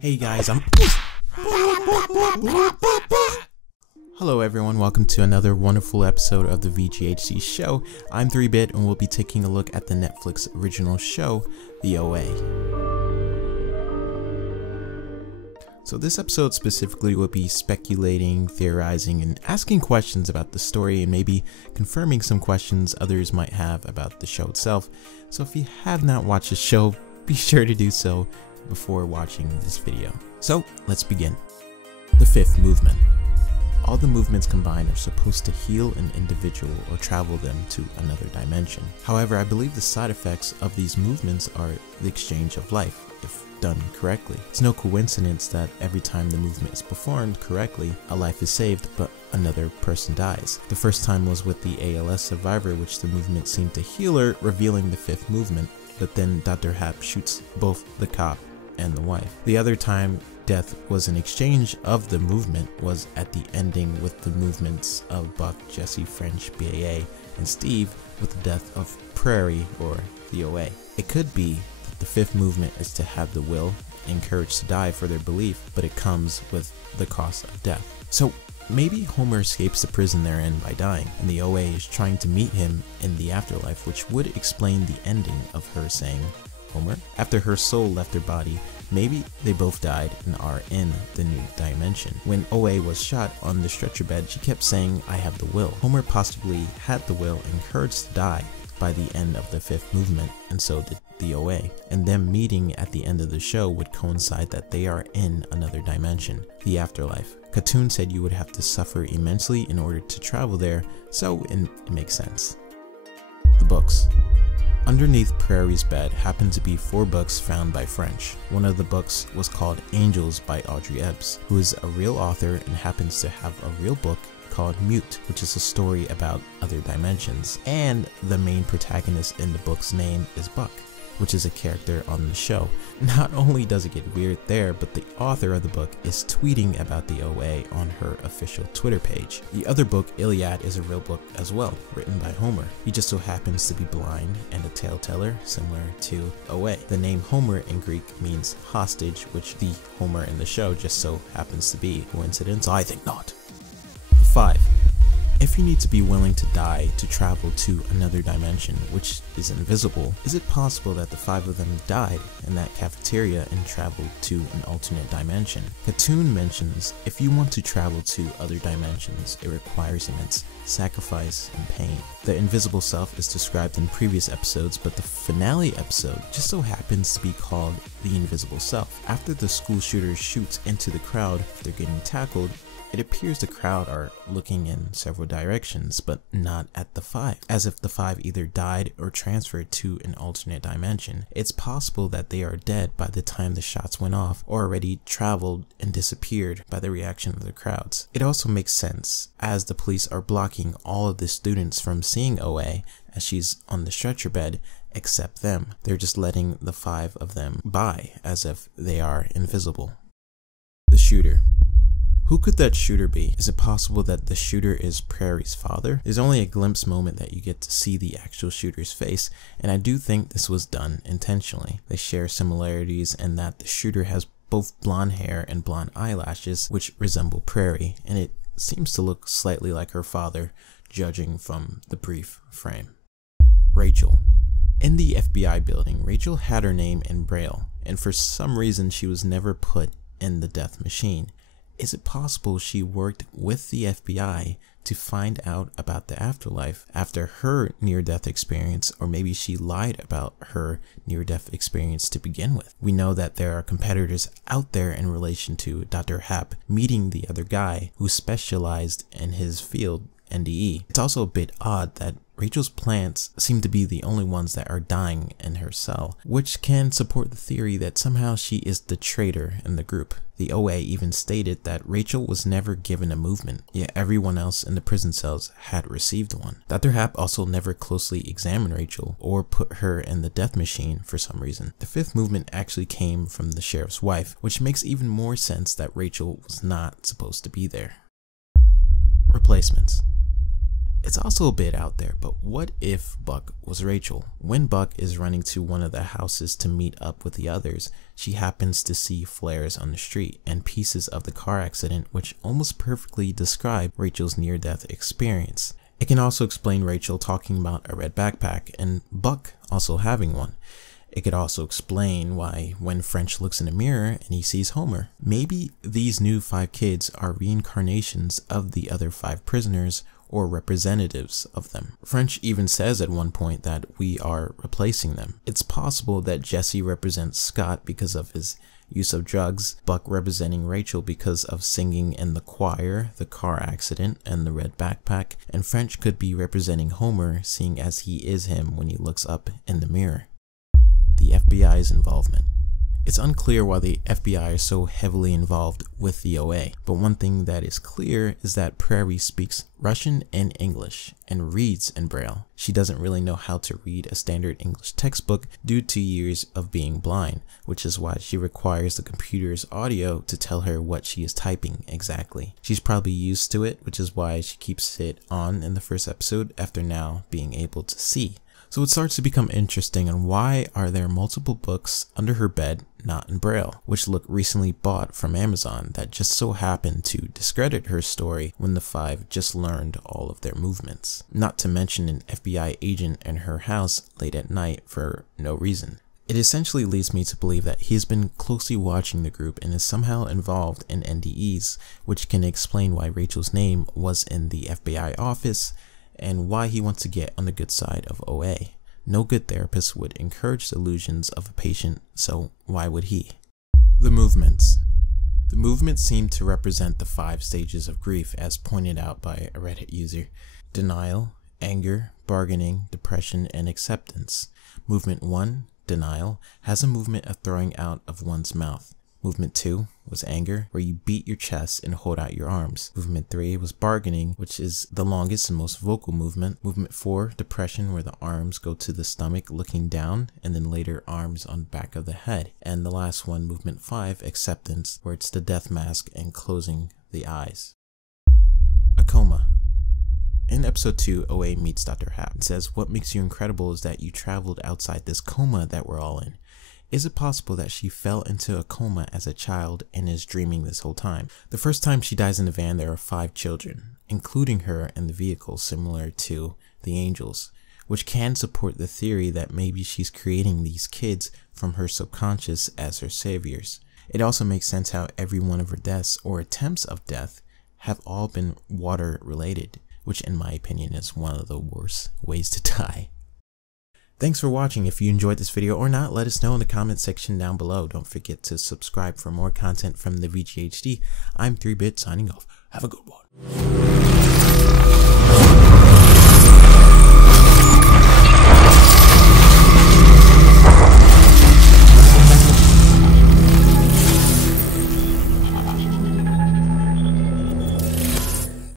Hey guys, Hello everyone, welcome to another wonderful episode of the VGHC show. I'm 3-Bit and we'll be taking a look at the Netflix original show, The OA. So this episode specifically will be speculating, theorizing, and asking questions about the story and maybe confirming some questions others might have about the show itself. So if you have not watched the show, be sure to do so before watching this video. So let's begin. The fifth movement. All the movements combined are supposed to heal an individual or travel them to another dimension. However, I believe the side effects of these movements are the exchange of life, if done correctly. It's no coincidence that every time the movement is performed correctly, a life is saved, but another person dies. The first time was with the ALS survivor, which the movement seemed to heal her, revealing the fifth movement, but then Dr. Hap shoots both the cop and the wife. The other time death was an exchange of the movement was at the ending with the movements of Buck, Jesse, French, BAA, and Steve with the death of Prairie or the OA. It could be that the fifth movement is to have the will and courage to die for their belief, but it comes with the cost of death. So maybe Homer escapes the prison they're in by dying, and the OA is trying to meet him in the afterlife, which would explain the ending of her saying, "Homer?" After her soul left her body, maybe they both died and are in the new dimension. When OA was shot on the stretcher bed, she kept saying, "I have the will." Homer possibly had the will and courage to die by the end of the fifth movement, and so did the OA. And them meeting at the end of the show would coincide that they are in another dimension, the afterlife. Cartoon said you would have to suffer immensely in order to travel there, so it makes sense. The books. Underneath Prairie's bed happened to be 4 books found by French. One of the books was called Angels by Audrey Epps, who is a real author and happens to have a real book called Mute, which is a story about other dimensions. And the main protagonist in the book's name is Buck, which is a character on the show. Not only does it get weird there, but the author of the book is tweeting about the OA on her official Twitter page. The other book, Iliad, is a real book as well, written by Homer. He just so happens to be blind and a tale teller, similar to OA. The name Homer in Greek means hostage, which the Homer in the show just so happens to be. Coincidence? I think not. 5. If you need to be willing to die to travel to another dimension, which is invisible, is it possible that the 5 of them died in that cafeteria and traveled to an alternate dimension? Cartoon mentions if you want to travel to other dimensions, it requires immense sacrifice and pain. The invisible self is described in previous episodes, but the finale episode just so happens to be called The Invisible Self. After the school shooter shoots into the crowd, they're getting tackled. It appears the crowd are looking in several directions, but not at the 5, as if the 5 either died or transferred to an alternate dimension. It's possible that they are dead by the time the shots went off, or already traveled and disappeared by the reaction of the crowds. It also makes sense, as the police are blocking all of the students from seeing OA as she's on the stretcher bed, except them. They're just letting the 5 of them by, as if they are invisible. The shooter. Who could that shooter be? Is it possible that the shooter is Prairie's father? There's only a glimpse moment that you get to see the actual shooter's face, and I do think this was done intentionally. They share similarities in that the shooter has both blonde hair and blonde eyelashes, which resemble Prairie, and it seems to look slightly like her father, judging from the brief frame. Rachel. In the FBI building, Rachel had her name in Braille, and for some reason she was never put in the death machine. Is it possible she worked with the FBI to find out about the afterlife after her near-death experience, or maybe she lied about her near-death experience to begin with? We know that there are competitors out there in relation to Dr. Hap meeting the other guy who specialized in his field, NDE. It's also a bit odd that Rachel's plants seem to be the only ones that are dying in her cell, which can support the theory that somehow she is the traitor in the group. The OA even stated that Rachel was never given a movement, yet everyone else in the prison cells had received one. Dr. Hap also never closely examined Rachel or put her in the death machine for some reason. The fifth movement actually came from the sheriff's wife, which makes even more sense that Rachel was not supposed to be there. Replacements. It's also a bit out there, but what if Buck was Rachel? When Buck is running to one of the houses to meet up with the others, she happens to see flares on the street and pieces of the car accident, which almost perfectly describe Rachel's near-death experience. It can also explain Rachel talking about a red backpack and Buck also having one. It could also explain why when French looks in a mirror and he sees Homer. Maybe these new 5 kids are reincarnations of the other 5 prisoners or representatives of them. French even says at one point that we are replacing them. It's possible that Jesse represents Scott because of his use of drugs, Buck representing Rachel because of singing in the choir, the car accident, and the red backpack, and French could be representing Homer, seeing as he is him when he looks up in the mirror. The FBI's involvement. It's unclear why the FBI is so heavily involved with the OA, but one thing that is clear is that Prairie speaks Russian and English and reads in Braille. She doesn't really know how to read a standard English textbook due to years of being blind, which is why she requires the computer's audio to tell her what she is typing exactly. She's probably used to it, which is why she keeps it on in the first episode after now being able to see. So it starts to become interesting on why are there multiple books under her bed not in Braille, which look recently bought from Amazon that just so happened to discredit her story when the 5 just learned all of their movements. Not to mention an FBI agent in her house late at night for no reason. It essentially leads me to believe that he has been closely watching the group and is somehow involved in NDEs, which can explain why Rachel's name was in the FBI office and why he wants to get on the good side of OA. No good therapist would encourage the illusions of a patient, so why would he? The movements. The movements seem to represent the 5 stages of grief as pointed out by a Reddit user. Denial, anger, bargaining, depression, and acceptance. Movement 1, denial, has a movement of throwing out of one's mouth. Movement 2 was anger, where you beat your chest and hold out your arms. Movement 3 was bargaining, which is the longest and most vocal movement. Movement 4, depression, where the arms go to the stomach looking down, and then later arms on back of the head. And the last one, movement 5, acceptance, where it's the death mask and closing the eyes. A coma. In episode 2, OA meets Dr. Happ and says, "What makes you incredible is that you traveled outside this coma that we're all in. Is it possible that she fell into a coma as a child and is dreaming this whole time?" The first time she dies in the van, there are 5 children, including her in the vehicle, similar to the angels, which can support the theory that maybe she's creating these kids from her subconscious as her saviors. It also makes sense how every one of her deaths or attempts of death have all been water related, which in my opinion is one of the worst ways to die. Thanks for watching. If you enjoyed this video or not, let us know in the comment section down below. Don't forget to subscribe for more content from the VGHD. I'm 3Bit signing off. Have a good one.